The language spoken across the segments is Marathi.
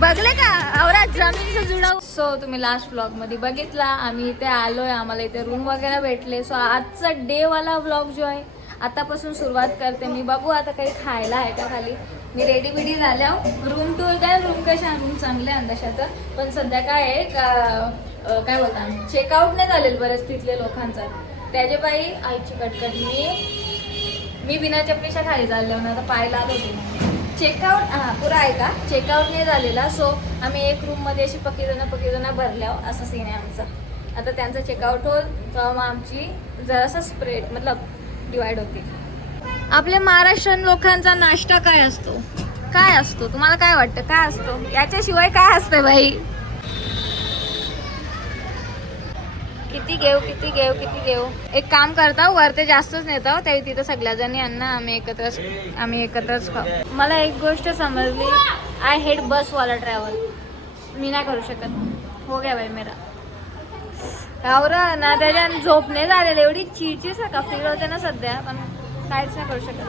बघले का औरा जमीन से जुडाव. सो तुम्ही लास्ट व्लॉग मध्ये बघितला आम्ही इथे आलोय, आम्हाला इथे रूम वगैरे भेटले. सो आजचा डे वाला व्लॉग जो आहे आतापासून सुरुवात करते मी. बघू आता काही खायला आहे का खाली. मी रेडी बिडी झाल्या. रूम टूर द्या. रूम कशा रूम चांगले अंदाजात, पण सध्या काय आहे का काय बोलता चेकआउट नाही झालेलं बरेच तिथले लोकांचा. त्याच्या पायी आईची कटकट मी बिना चपलीच्या खाली चालले म्हणून आता पाहायला आलो होते. चेकआउट पुरा आहे का चेकआउट नाही झालेला. सो आम्ही एक रूममध्ये अशी पकीजणं भरल्या असं सीन आहे आमचा. आता त्यांचं चेकआउट होईल तेव्हा मग आमची जरासा स्प्रेड मतलब डिवाइड होते. आपल्या महाराष्ट्रीयन लोकांचा नाश्ता काय असतो तुम्हाला काय वाटतं काय असतो याच्याशिवाय काय असतं बाई. किती घेऊ एक काम करता वरते जास्तच नेतो त्यावेळी तिथं सगळ्या जणी यांना आम्ही एकत्रच खाऊ. मला एक गोष्ट समजली, आय हेट बस वाला ट्रॅव्हल. मी नाही करू शकत. हो गया बाई मेरा गावरा ना त्याच्यानं झोप नाही झालेली. एवढी चिडचिड का फील होते ना सध्या, पण काहीच नाही करू शकत.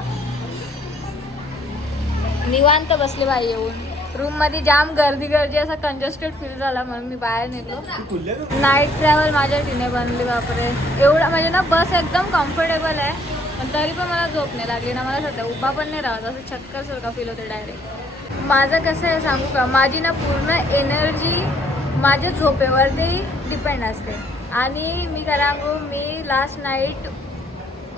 निवांत बसले बाई. येऊन रूम मध्ये जाम गर्दी असा कंजेस्टेड फील झाला म्हणून मी बाहेर निघलो. नाईट ट्रॅव्हल माझ्या टीने बनली बापरे. एवढा म्हणजे ना बस एकदम कम्फर्टेबल आहे, पण तरी पण मला झोप नाही लागली ना. मला सध्या उभा पण नाही राहत, असं चक्कर सारखा फील होते डायरेक्ट. माझं कसं आहे सांगू का, माझी ना पूर्ण एनर्जी माझ्या झोपेवरती डिपेंड असते. आणि मी काय सांगू, मी लास्ट नाईट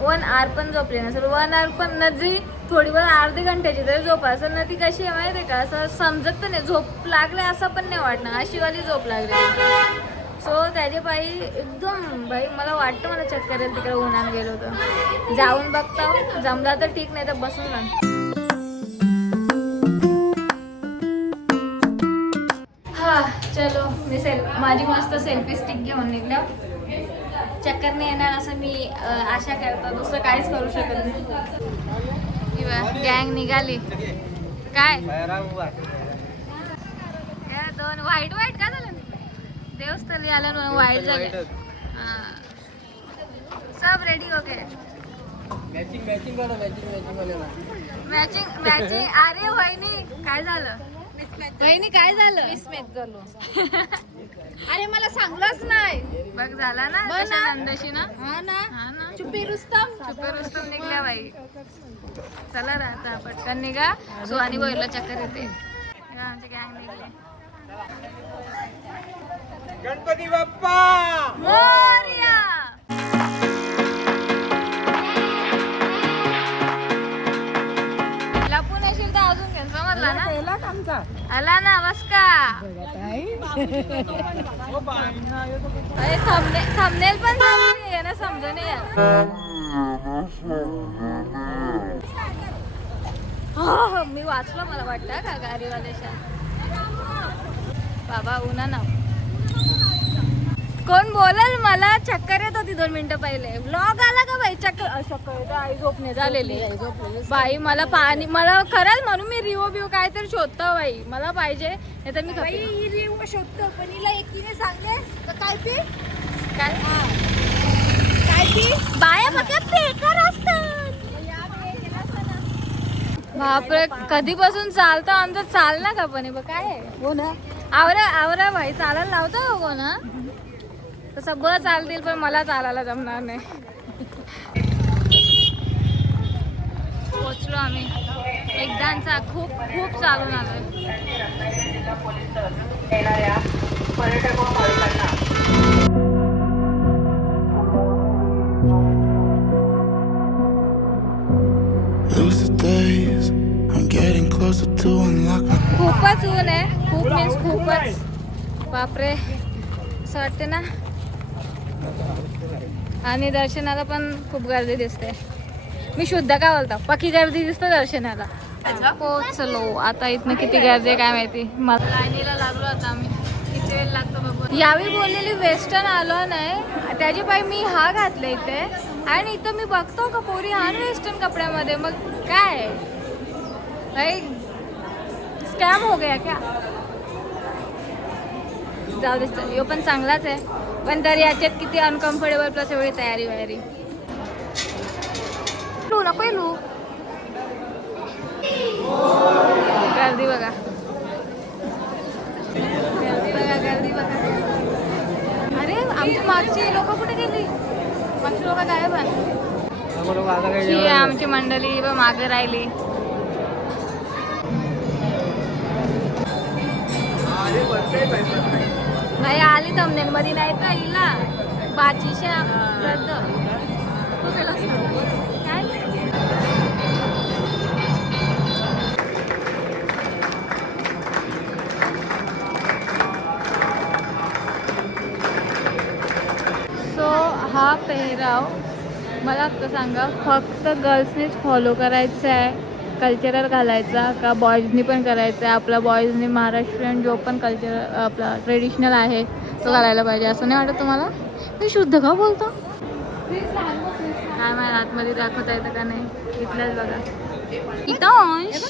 1 आवर पण झोपले नसेल. 1 आवर पण नजी थोडी वेळ अर्धे घंट्याची तरी झोप असेल ना. ती कशी आहे माहिती आहे का, असं समजत पण नाही. झोप लागले असं पण नाही वाटणार, अशीवाली झोप लागली. सो त्याच्या पायी एकदम बाई मला वाटतं मला चक्कर येईल तिकडे उन्हात गेलो तर. जाऊन बघता जमला तर ठीक, नाही तर बसून ना. हा चलो मी माझी मस्त सेल्फी स्टिक घेऊन निघल्या. चक्कर नाही येणार असं मी आशा करतो, दुसरं काहीच करू शकत नाही. गँग निघाली काय 2 वाईट काय झालं. देवस्थळी आलं म्हणून वाईट झाले. सब रेडी हो गए. मॅचिंग अरे वहिनी काय झालं मिसमॅच झालो. अरे मला सांगलंच नाही. बघ झाला ना नंदशी ना. हा ना चुपे रुस्तम निघल्या बाई. चला राहता पटकन निघा. सुहानी बोलला चक्कर येते. आमचे गँग निघले. गणपती बाप्पा मोरया. लपून येशील तर अजून घेऊन समजला ना. आला ना बस का. अरे थंबनेल पण झाली ना समजा नाही. मी वाचलं मला वाटतं का गाडीवाल्याच्या. बाबा उन्हा ना कोण बोलल मला चक्कर येत होती 2 मिनिटं पहिले. व्लॉग आला का बाई चक्कर आई झोपणे झालेली बाई. मला पाणी मला खरंच म्हणून मी रिओ काहीतरी शोधतो बाई. मला पाहिजे नाही तर मी रिओ शोधतो. पण हिला एकीने सांगले तर काय ती बाया बघा बेकार असतात. बापरे कधीपासून चालतो आमचं चाल ना का पण काय हो ना. आवरा भाई चालायला लावतो हो ना. तसं बस चालतील पण मला चालायला जमणार नाही. पोचलो आम्ही एकदांचा. खूप चालून आलोय. खूपच ऊन आहे. खूप मीन्स खूपच बापरे असं वाटते ना. आणि दर्शनाला पण खूप गर्दी दिसते. मी शुद्ध काय बोलतो पक्की गर्दी दिसते दर्शनाला. पोचलो आता. इथनं किती गर्दी आहे काय माहिती. मला लाईनीला लागलो आता आम्ही. किती वेळ लागतो बघू. यावेळी बोललेली वेस्टर्न आलो नाही त्याची पायी मी हा घातले इथे. आणि इथं मी बघतो का पोरी हा वेस्टर्न कपड्यामध्ये. मग काय भाई स्कॅम हो गया क्या. जाऊ दिसतो यो पण चांगलाच आहे, पण तरी याच्यात किती अनकम्फर्टेबल प्लस एवढी तयारी वयारी. लू नको लू गर्दी बघा. गर्दी बघा. अरे आमची मागची लोक कुठे गेली? मागची लोक गायब आहे. आमची मंडळी मागे राहिली. नाही आली तमनेल मध्ये नाही तर हिला बाचीशा रद्द तू केलं काय. सो हा पेहराव मला सांगा फक्त गर्ल्सनीच फॉलो करायचा आहे, कल्चरल घालायचा का बॉईजनी पण करायचा आहे? आपला बॉईजनी महाराष्ट्रीयन जो पण कल्चर आपला ट्रेडिशनल आहे तो घालायला पाहिजे असं नाही वाटत तुम्हाला? मी शुद्ध का बोलतो काय मला आतमध्ये दाखवता येतं का नाही? इथलंच बघा. हितांश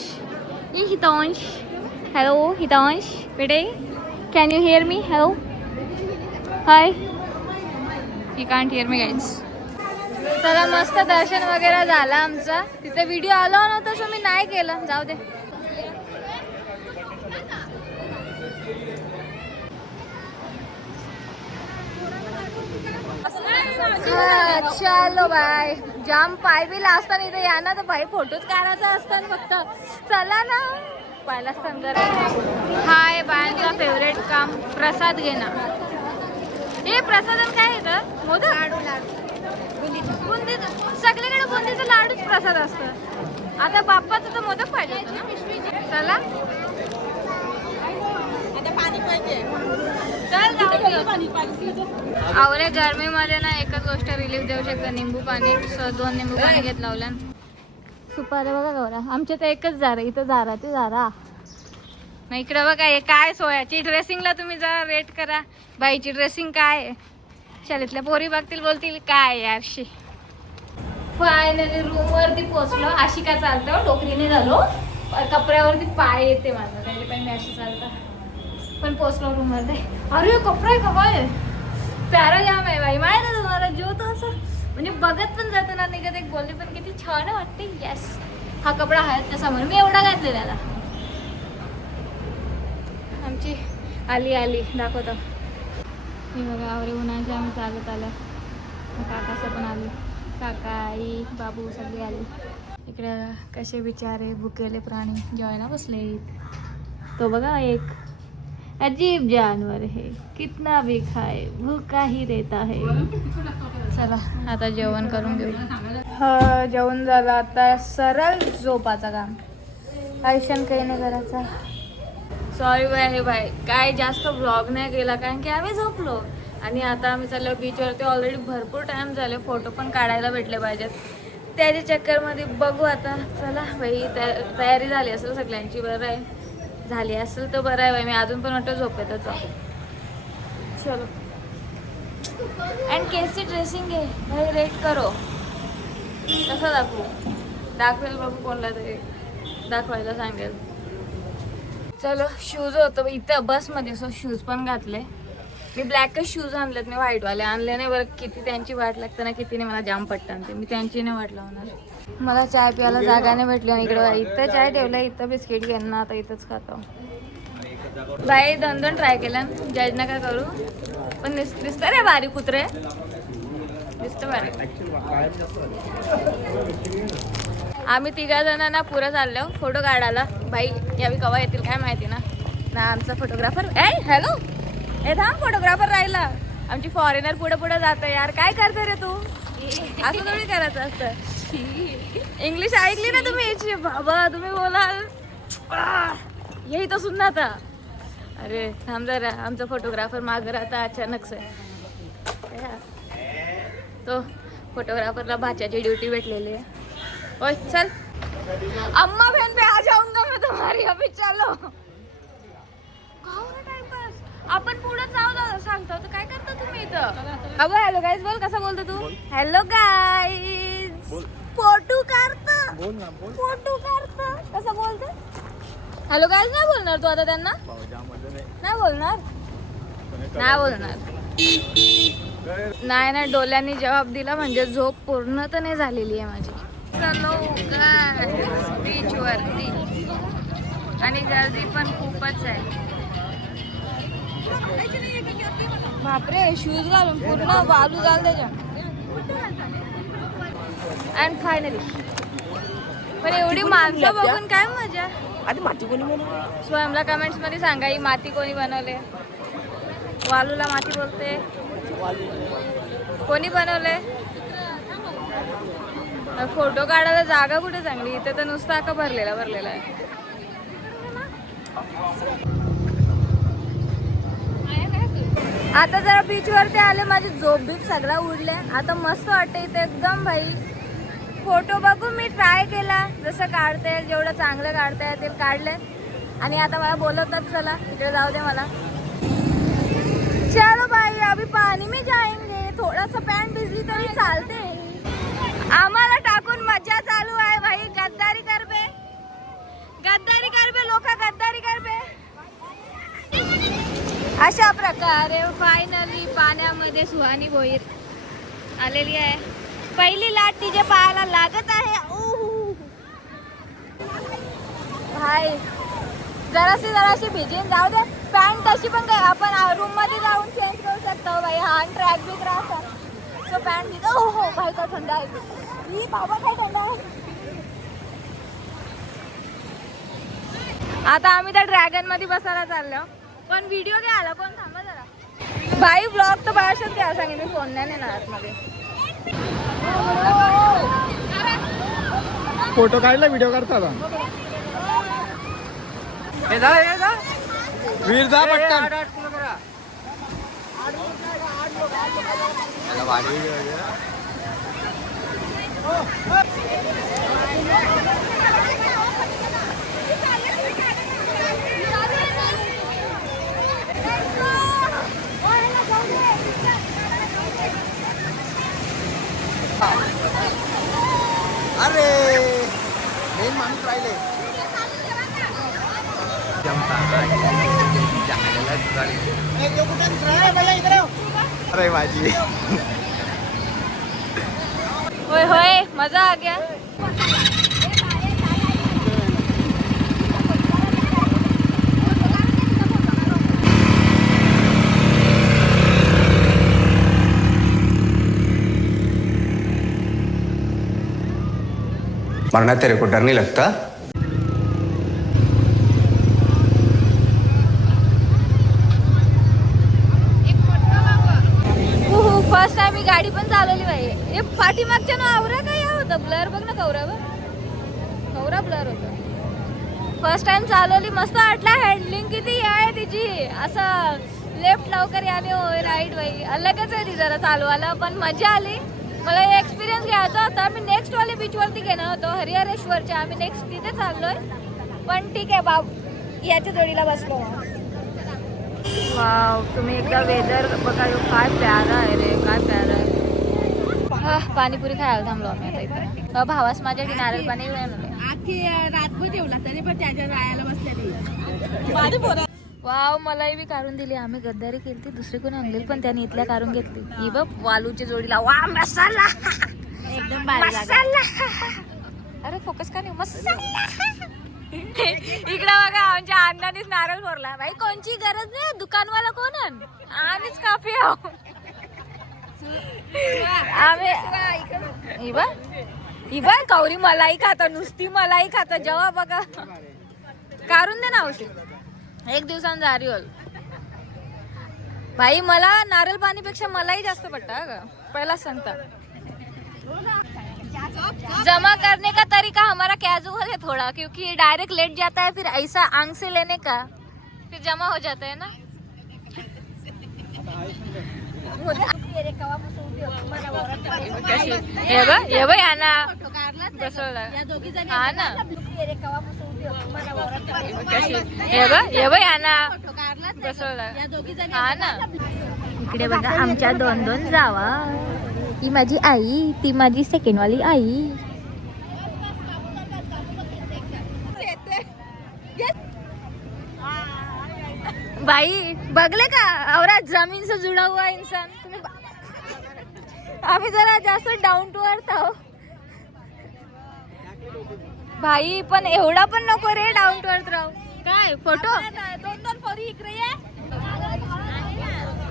ये हितांश. हॅलो हितांश बेटे can you here me? Hello hi. He can't hear me guys. चला मस्त दर्शन वगैरे झालं आमचं. तिथे व्हिडिओ आला नव्हता सो मी नाही केलं, जाऊ दे. चलो बाय. जाम पाय बी असताना इथे या ना तर भाई फोटोच काढायचा असतात फक्त. चला ना पाहिला असताना. हाय बायांचा फेवरेट काम प्रसाद घेणं. हे प्रसादन काय येतं? मोदक बुंदीचं. सगळीकडे बुंदीचं लाडूच प्रसाद असतं. आता बाप्पाचं तर मोदक पाहिजे होतं ना. चला चल जाऊ. आवरे गरमीमध्ये ना एकच गोष्ट रिलीफ देऊ शकते, निंबू पाणी. 2 निंबू पाणी घेत लावलं. सुपारी बघा गौरा. आमच्या तर एकच जारा इथं जारा ते जारा. मग इकडे बघा हे काय सोयाची ड्रेसिंगला तुम्ही जरा रेट करा. बाईची ड्रेसिंग काय आहे? शाळेतल्या पोरी बघतील बोलतील काय यारशी. फायनली रूम वरती पोहोचलो. अशी काय चालतं डोकरीने झालो. कपड्यावरती पाय येते माझा त्याचे पण मी अशी चालतं. पण पोहोचलो रूम मध्ये. अरे कपडा आहे का काय प्यारा जाम आहे बाई. माहिती आहे तुम्हाला जो तो असं म्हणजे बघत पण जातं ना निघत एक बोलली पण किती छान वाटते. येस हा कपडा आहे तसा म्हणून मी एवढा घातले त्याला. आमची आली दाखवतो. हे बघा आवरे उन्हाच्या आम्ही चालत आलं. काकाचं पण आली. काका आई बाबू सगळे आले. इकडे कसे बिचारे भुकेले प्राणी जेवायला बसले. तो बघा एक अजीब जानवर है, कितना भी खाए भूखा ही रहता है. चला आता जेवण करून घेऊ. जेवण झालं आता सरळ झोपाचा काम. आयुष्यान काही नाही करायचा. सॉरी बाय काय जास्त ब्लॉग नाही केला कारण की आम्ही झोपलो. आणि आता आम्ही चाललो बीचवरती. ऑलरेडी भरपूर टाइम झाले. फोटो पण काढायला भेटले पाहिजेत. त्याच्या चक्करमध्ये बघू आता. चला बाई तयारी झाली असेल सगळ्यांची. बरं आहे झाली असेल तर बरं आहे बाई. मी अजून पण वाटतं झोपेतच जाऊ. चलो अँड केसची ड्रेसिंग आहे भाई रेट करो. कसं दाखवेल बघू कोणला तरी दाखवायला सांगेल. चलो शूज होतं इथं बसमध्ये सो शूज पण घातले. मी ब्लॅकच शूज आणलेत. मी व्हाईटवाले आणले नाही बरं. किती त्यांची वाट लागते ना कितीने मला जाम पट्टन ते. मी त्यांची नाही वाट लावणार. मला चाय प्यायला जागा नाही भेटली. आणि इकडं इथं चाय ठेवलं. इथं बिस्किट घेणं ना आता इथंच खातो. बाई 2 ट्राय केल्या. जज नका करू पण दिसतं रे बारी कुत्रे. दिसतं बारी. आम्ही 3 जणांना पुरं चाललो फोटो काढायला. बाई यावी कवा येतील काय माहिती ना आमचा फोटोग्राफर. हॅलो ए थांब फोटोग्राफर राहिला. आमची फॉरेनर पुढे जातं यार. काय करते रे तू? असं थोडी करायचं असतं. इंग्लिश ऐकली ना तुम्ही? बाबा तुम्ही बोलाल यही तो सुनना था. अरे थांब जरा. आमचा फोटोग्राफर मागं राहता अचानक से. तो फोटोग्राफरला भाच्याची ड्युटी भेटलेली आहे. ओय चल अम्मा बहन पे आ जाऊंगा मैं तुम्हारी. अभी चलो आपण पुढे जाऊ सांगतो. तर काय करता तुम्ही इथं? अबो हॅलो गाईज बोल. कसा बोलतो तू? हॅलो गाईज फोटो काढतो. कसं बोलतो? हॅलो गाईज नाही बोलणार तू आता त्यांना? नाही बोलणार. नाही डोल्यांनी जबाब दिला म्हणजे झोप पूर्ण तर नाही झालेली आहे माझी. चलो गाईज बीच वरती आणि गर्दी पण खूपच आहे. बापरे शूज घालून पूर्ण वालू झालं त्याच्या. अँड फायनली पण एवढी माणसं बघून काय मजा. आधी माती कोणी बनवली? स्वयंला कमेंट्स मध्ये सांगा ही माती कोणी बनवले. वालूला माती बोलते. कोणी बनवले? फोटो काढायला जागा कुठे चांगली. इथे तर नुसतं का भरलेला आहे. आता जरा बीच वरती आले माझी झोप बीप सगळा उडले. आता मस्त वाटते इथे एकदम भाई. फोटो बघून मी ट्राय केला जसं काढता येईल जेवढं चांगलं काढता येतील काढले. आणि आता मला बोलवतात चला तिकडे जाऊ दे मला. चलो भाई अभी पानी में जाएंगे. थोडासा पॅन्ट भिजली तरी चालते. आम्हाला टाकून मजा चालू आहे भाई. गद्दारी कर बे लोक गद्दारी कर बे. अशा प्रकारे फायनली पाण्यामध्ये सुहानी भोईर आलेली आहे. पहिली लाट तिच्या पायाला लागत आहे. भाई जराशी भिजून जाऊ दे. पॅन्ट तशी पण काय आपण रूम मध्ये जाऊन चेंज करू शकतो भाई. हा ट्रॅक बी त्रास आहे. सो पॅन्ट घेतो. हो भाई काय थंड आहे. ही बाबा काय थंड आहे. आता आम्ही त्या ड्रॅगन मध्ये बसायला चाललो. पण व्हिडिओ घ्या आला कोण थांबा जरा. भाई ब्लॉग तर बाहेरच घ्या सांगेन मी. फोन नाही नेणार आतमध्ये. फोटो काढला व्हिडिओ काढता वीर जा पटकन. अरे मेन माणूस राहिले. अरे माझी होय होय मजा आ गया. मरना तेरे को डर नहीं लगता? फर्स्ट टाइम मी गाडी पण चालवली बाई. हे पाठीमागच्या ना आवरा काय होतं ब्लर बघ ना. कवरा ब्लर होता. फर्स्ट टाइम चालवली मस्त वाटला. हँडलिंग किती आहे तिची. असं लेफ्ट लवकर याने होय राईट बाई अलगच आहे ती जरा चालवायला. पण मजा आली. मला एक्सपिरियन्स घ्यायचा होता. मी नेक्स्ट वाले बीच वरती घेणार होतो हरिहरेश्वरच्या. आम्ही नेक्स्ट तिथे चाललोय. पण ठीक आहे बाब याच्या जोडीला बसलो. वाव तुम्ही एकदा वेदर बघा. काय प्यारा आहे रे. काय प्यारा आहे. पाणीपुरी खायला थांबलो आम्ही आता इथे. भावास माझ्या नारळ पाणी रातभर ठेवला तरी पण त्याच्या रायाला बसलेली. वाव मलाही बी काढून दिली. आम्ही गद्दारी केली. दुसरी कोणी आणली पण त्याने इथल्या काढून घेतली. ही बघ वालूच्या जोडीला. वा मसाला एकदम मसाला. अरे फोकस का नाही. मसाला इकडे बघा आमच्या अण्णानेच नारळ फोडला. भाई कोणची गरज नाही. दुकानवाला कोण आणच काफी आहो आम्ही. इबा कवरी मलाई खाता. नुसती मलाई खाता. जेव्हा बघा काढून दे ना औषध. एक दिवसांनी जारी होल. भाई मला नारळ पाणीपेक्षा मलाई जास्त पडता का पहिला सांगता. जमा करने का तरीका हमारा कैजुअल है थोड़ा. क्योंकि डायरेक्ट लेट जाता है. फिर ऐसा आंग से लेने का फिर जमा हो जाता है ना. ये बघ याना बसवला. हा ना ये बघ याना बसवला. हा ना. इकडे बघा आमच्या दोन दोन जावा. ती माझी आई. ती माझी सेकंड वाली आई. भाई बघले का औरा जमीन से जुड़ा हुआ इंसान. आम्ही जरा जास्त डाऊन टू अर्थ आहो भाई. पण एवढा पण नको रे डाऊन टू अर्थ राहू. काय फोटो 2-2 पोरी इकडे ये.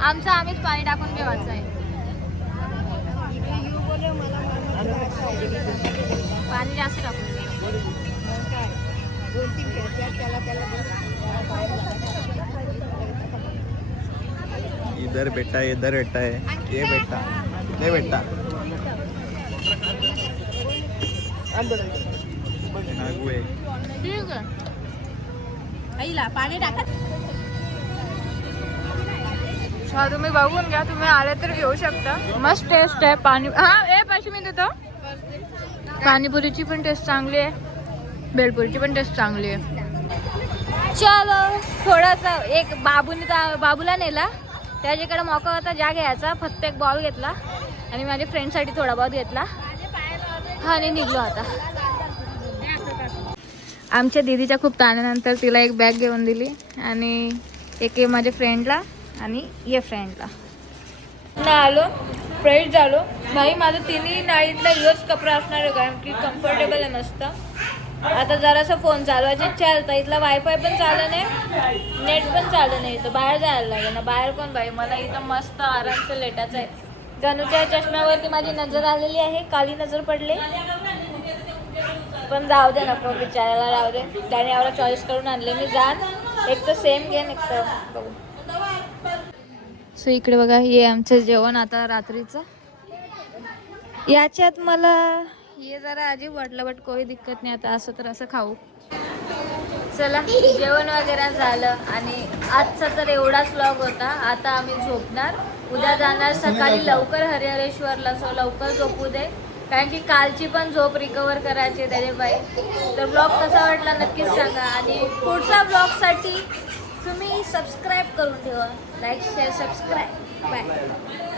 आमचं आम्हीच पाणी टाकून घेवायचं आहे. पाणी जास्त टाकून इधर बेटा है ये बेटा ले बेटा नागू आहे. ठीक आहे. आईला पाणी टाकत हा तुम्ही बघून घ्या, तुम्ही आले तर घेऊ शकता. मस्त टेस्ट आहे पाणी. हा ए पाशी मी देतो. पाणीपुरीची पण टेस्ट चांगली आहे, भेळपुरीची पण टेस्ट चांगली आहे. चलो थोडासा एक बाबूला नेला, त्याच्याकडे मौका होता जा घ्यायचा. फक्त एक बॉल घेतला आणि माझ्या फ्रेंडसाठी थोडा बहुत घेतला. हा आणि निघलो आता. आमच्या दीदीच्या खूप ताण्यानंतर तिला एक बॅग घेऊन दिली आणि एक माझ्या फ्रेंडला आणि ये फ्रेंडला ना आलो. फ्रेश झालो. भाई माझं तिन्ही नाईटला योच कपडा असणार आहे कारण की कम्फर्टेबल आहे मस्त. आता जरासा फोन चालवायचे चालतं. इथला वायफाय पण चाललं नाही, नेट पण चाललं नाही. इथं बाहेर जायला लागेल ना. बाहेर कोण बाई, मला इथं मस्त आरामचं लेटायचं आहे. गणूच्या चष्म्यावरती माझी नजर आलेली आहे, काली नजर पडले. पण जाऊ दे नको बिचारायला, राहू दे. त्याने एवढा चॉईस करून आणले. मी जाण एक तर सेम घेन, एक तर बघू. सो इकडे बघा, हे आमचं जेवण आता रात्रीचं. याच्यात मला हे जरा अजीब वाटलं बट कोई दिक्कत नाही. आता असं तर असं खाऊ. चला जेवण वगैरे झालं आणि आजचा तर एवढाच व्लॉग होता. आता आम्ही झोपणार. उद्या जाणार सकाळी लवकर हरिहरेश्वरला. सो लवकर झोपू दे कारण की कालची पण झोप रिकवर करायची त्याचे बाई. तर ब्लॉग कसा वाटला नक्कीच सांगा आणि पुढच्या ब्लॉगसाठी तुम्ही सबस्क्राईब करून ठेवा. Like share subscribe. बाय.